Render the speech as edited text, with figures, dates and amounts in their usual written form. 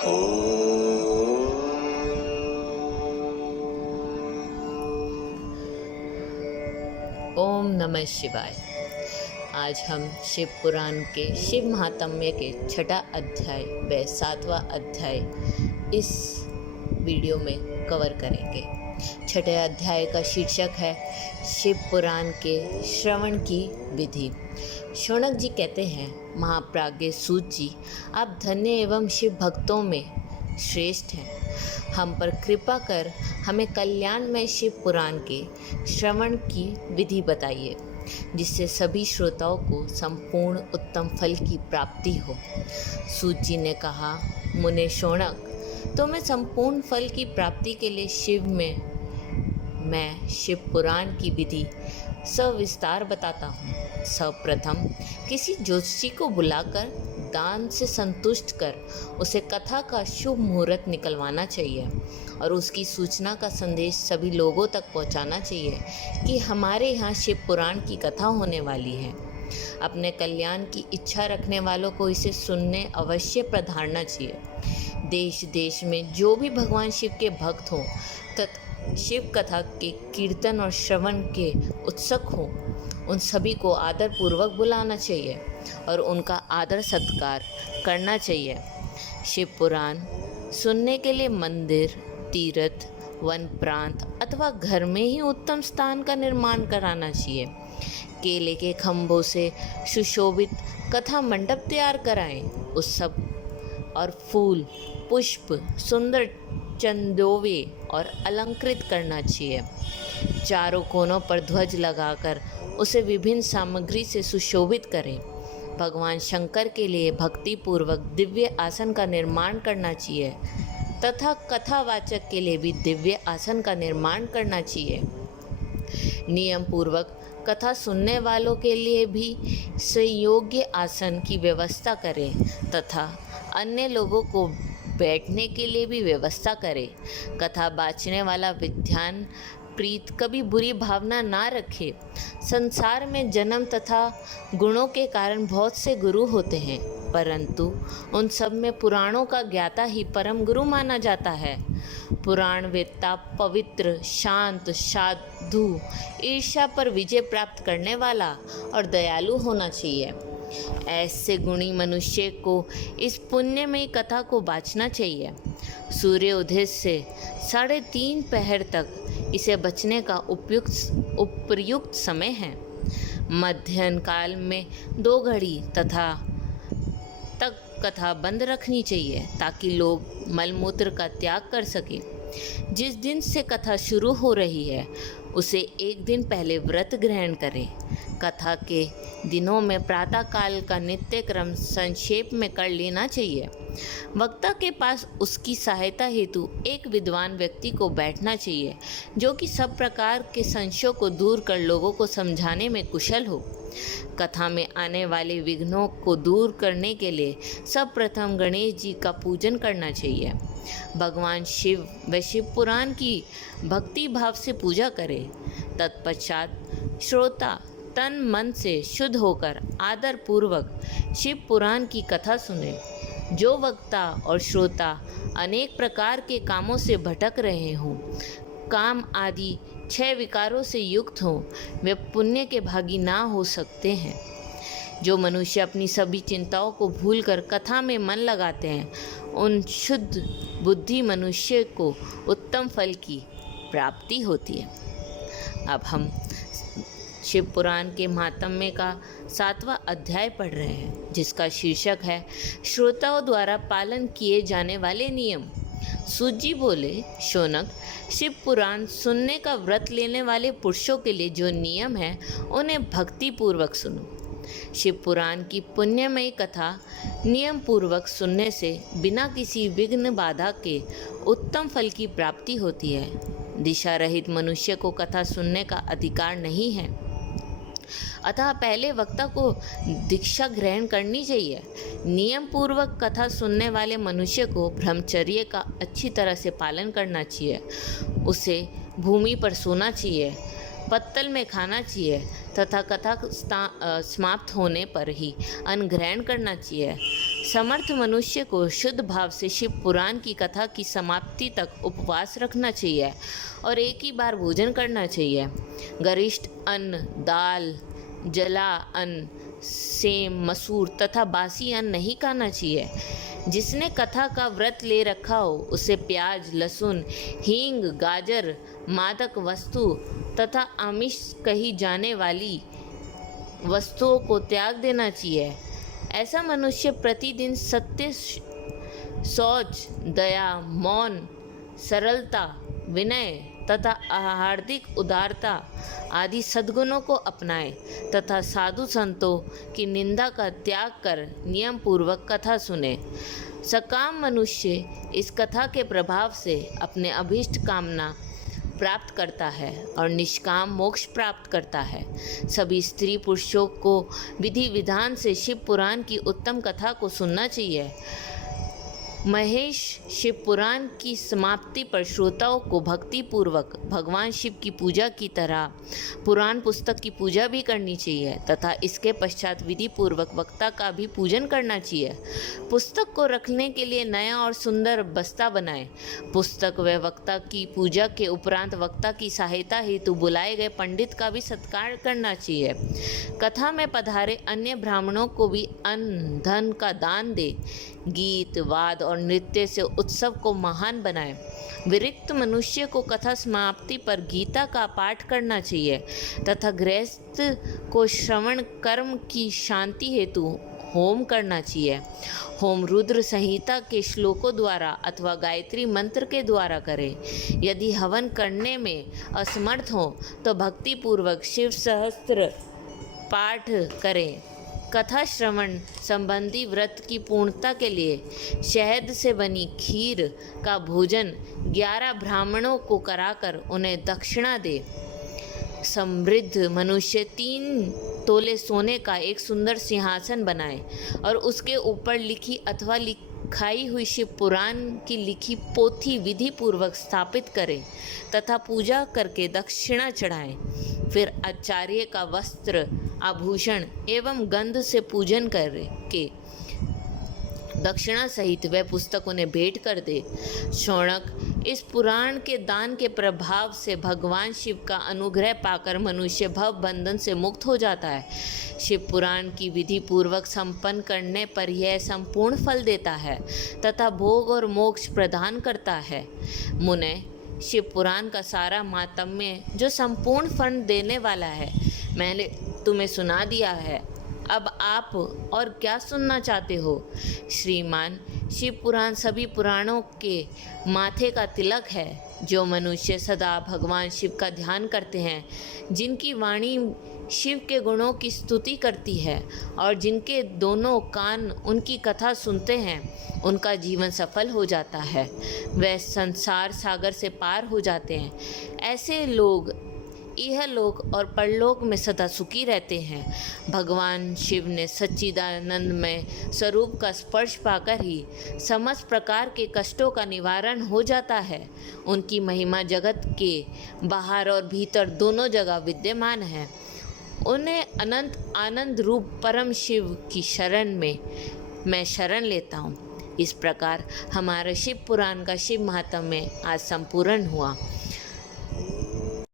ओम नमः शिवाय। आज हम शिव पुराण के शिव महात्म्य के छठा अध्याय व सातवां अध्याय इस वीडियो में कवर करेंगे। छठे अध्याय का शीर्षक है शिव पुराण के श्रवण की विधि। शौनक जी कहते हैं, महाप्राज्ञ सूत जी, आप धन्य एवं शिव भक्तों में श्रेष्ठ हैं। हम पर कृपा कर हमें कल्याणमय शिव पुराण के श्रवण की विधि बताइए, जिससे सभी श्रोताओं को संपूर्ण उत्तम फल की प्राप्ति हो। सूत जी ने कहा, मुने शौनक, तो मैं संपूर्ण फल की प्राप्ति के लिए मैं शिव पुराण की विधि सविस्तार बताता हूँ। सर्वप्रथम किसी ज्योतिषी को बुलाकर दान से संतुष्ट कर उसे कथा का शुभ मुहूर्त निकलवाना चाहिए और उसकी सूचना का संदेश सभी लोगों तक पहुंचाना चाहिए कि हमारे यहाँ शिव पुराण की कथा होने वाली है। अपने कल्याण की इच्छा रखने वालों को इसे सुनने अवश्य पधारना चाहिए। देश देश में जो भी भगवान शिव के भक्त हों तथा शिव कथा के कीर्तन और श्रवण के उत्सुक हों, उन सभी को आदर पूर्वक बुलाना चाहिए और उनका आदर सत्कार करना चाहिए। शिव पुराण सुनने के लिए मंदिर, तीर्थ, वन प्रांत अथवा घर में ही उत्तम स्थान का निर्माण कराना चाहिए। केले के खंभों से सुशोभित कथा मंडप तैयार कराएं। उत्सव और फूल, पुष्प, सुंदर चंदोवे और अलंकृत करना चाहिए। चारों कोनों पर ध्वज लगाकर उसे विभिन्न सामग्री से सुशोभित करें। भगवान शंकर के लिए भक्ति पूर्वक दिव्य आसन का निर्माण करना चाहिए तथा कथावाचक के लिए भी दिव्य आसन का निर्माण करना चाहिए। नियम पूर्वक कथा सुनने वालों के लिए भी सुयोग्य आसन की व्यवस्था करें तथा अन्य लोगों को बैठने के लिए भी व्यवस्था करें। कथा बाँचने वाला विद्वान प्रीत कभी बुरी भावना ना रखे। संसार में जन्म तथा गुणों के कारण बहुत से गुरु होते हैं, परंतु उन सब में पुराणों का ज्ञाता ही परम गुरु माना जाता है। पुराण वेत्ता पवित्र, शांत, साधु, ईर्ष्या पर विजय प्राप्त करने वाला और दयालु होना चाहिए। ऐसे गुणी मनुष्य को इस पुण्यमयी कथा को बाँचना चाहिए। सूर्य उदय से 3:30 पहर तक इसे बचने का उपयुक्त समय है। मध्याह्न काल में 2 घड़ी तक कथा बंद रखनी चाहिए ताकि लोग मलमूत्र का त्याग कर सकें। जिस दिन से कथा शुरू हो रही है उसे एक दिन पहले व्रत ग्रहण करें। कथा के दिनों में प्रातः काल का नित्य क्रम संक्षेप में कर लेना चाहिए। वक्ता के पास उसकी सहायता हेतु एक विद्वान व्यक्ति को बैठना चाहिए जो कि सब प्रकार के संशयों को दूर कर लोगों को समझाने में कुशल हो। कथा में आने वाले विघ्नों को दूर करने के लिए सर्वप्रथम गणेश जी का पूजन करना चाहिए। भगवान शिव व शिव पुराण की भक्ति भाव से पूजा करें। तत्पश्चात श्रोता तन मन से शुद्ध होकर आदर पूर्वक शिव पुराण की कथा सुने। जो वक्ता और श्रोता अनेक प्रकार के कामों से भटक रहे हों, काम आदि 6 विकारों से युक्त हों, वे पुण्य के भागी ना हो सकते हैं। जो मनुष्य अपनी सभी चिंताओं को भूलकर कथा में मन लगाते हैं, उन शुद्ध बुद्धि मनुष्य को उत्तम फल की प्राप्ति होती है। अब हम शिव पुराण के महात्म्य का 7वां अध्याय पढ़ रहे हैं, जिसका शीर्षक है श्रोताओं द्वारा पालन किए जाने वाले नियम। सूत जी बोले, शौनक, शिव पुराण सुनने का व्रत लेने वाले पुरुषों के लिए जो नियम है उन्हें भक्ति पूर्वक सुनो। शिव पुराण की पुण्यमयी कथा नियम पूर्वक सुनने से बिना किसी विघ्न बाधा के उत्तम फल की प्राप्ति होती है। दिशा रहित मनुष्य को कथा सुनने का अधिकार नहीं है, अतः पहले वक्ता को दीक्षा ग्रहण करनी चाहिए। नियम पूर्वक कथा सुनने वाले मनुष्य को ब्रह्मचर्य का अच्छी तरह से पालन करना चाहिए। उसे भूमि पर सोना चाहिए, पत्तल में खाना चाहिए तथा कथा समाप्त होने पर ही अन्न ग्रहण करना चाहिए। समर्थ मनुष्य को शुद्ध भाव से शिव पुराण की कथा की समाप्ति तक उपवास रखना चाहिए और एक ही बार भोजन करना चाहिए। गरिष्ठ अन्न, दाल, जला अन्न, सेम, मसूर तथा बासी अन्न नहीं खाना चाहिए। जिसने कथा का व्रत ले रखा हो उसे प्याज, लहसुन, हींग, गाजर, मादक वस्तु तथा आमिष कही जाने वाली वस्तुओं को त्याग देना चाहिए। ऐसा मनुष्य प्रतिदिन सत्य, शौच, दया, मौन, सरलता, विनय तथा हार्दिक उदारता आदि सद्गुणों को अपनाए तथा साधु संतों की निंदा का त्याग कर नियम पूर्वक कथा सुने। सकाम मनुष्य इस कथा के प्रभाव से अपने अभीष्ट कामना प्राप्त करता है और निष्काम मोक्ष प्राप्त करता है। सभी स्त्री पुरुषों को विधि विधान से शिव पुराण की उत्तम कथा को सुनना चाहिए। महेश शिव पुराण की समाप्ति पर श्रोताओं को भक्ति पूर्वक भगवान शिव की पूजा की तरह पुराण पुस्तक की पूजा भी करनी चाहिए तथा इसके पश्चात विधि पूर्वक वक्ता का भी पूजन करना चाहिए। पुस्तक को रखने के लिए नया और सुंदर बस्ता बनाएं। पुस्तक व वक्ता की पूजा के उपरांत वक्ता की सहायता हेतु बुलाए गए पंडित का भी सत्कार करना चाहिए। कथा में पधारे अन्य ब्राह्मणों को भी अन्न धन का दान दे। गीत, वाद और नृत्य से उत्सव को महान बनाएं। विरक्त मनुष्य को कथा समाप्ति पर गीता का पाठ करना चाहिए तथा गृहस्थ को श्रवण कर्म की शांति हेतु होम करना चाहिए। होम रुद्र संहिता के श्लोकों द्वारा अथवा गायत्री मंत्र के द्वारा करें। यदि हवन करने में असमर्थ हो तो भक्ति पूर्वक शिव सहस्त्र पाठ करें। कथा श्रवण संबंधी व्रत की पूर्णता के लिए शहद से बनी खीर का भोजन 11 ब्राह्मणों को कराकर उन्हें दक्षिणा दे। समृद्ध मनुष्य 3 तोले सोने का एक सुंदर सिंहासन बनाए और उसके ऊपर लिखी अथवा लिखाई हुई शिव पुराण की लिखी पोथी विधि पूर्वक स्थापित करें तथा पूजा करके दक्षिणा चढ़ाएं। फिर आचार्य का वस्त्र, आभूषण एवं गंध से पूजन करके दक्षिणा सहित वह पुस्तक उन्हें भेंट कर दे। शौनक, इस पुराण के दान के प्रभाव से भगवान शिव का अनुग्रह पाकर मनुष्य भव बंधन से मुक्त हो जाता है। शिव पुराण की विधि पूर्वक संपन्न करने पर यह संपूर्ण फल देता है तथा भोग और मोक्ष प्रदान करता है। मुने, शिव पुराण का सारा मातम्य जो संपूर्ण फल देने वाला है मैंने तुम्हें सुना दिया है। अब आप और क्या सुनना चाहते हो? श्रीमान, शिव पुराण सभी पुराणों के माथे का तिलक है। जो मनुष्य सदा भगवान शिव का ध्यान करते हैं, जिनकी वाणी शिव के गुणों की स्तुति करती है और जिनके दोनों कान उनकी कथा सुनते हैं, उनका जीवन सफल हो जाता है। वह संसार सागर से पार हो जाते हैं। ऐसे लोग इहलोक और परलोक में सदा सुखी रहते हैं। भगवान शिव ने सच्चिदानंदमय स्वरूप का स्पर्श पाकर ही समस्त प्रकार के कष्टों का निवारण हो जाता है। उनकी महिमा जगत के बाहर और भीतर दोनों जगह विद्यमान है। उन्हें अनंत आनंद रूप परम शिव की शरण में मैं शरण लेता हूँ। इस प्रकार हमारे शिव पुराण का शिव महात्म्य आज संपूर्ण हुआ।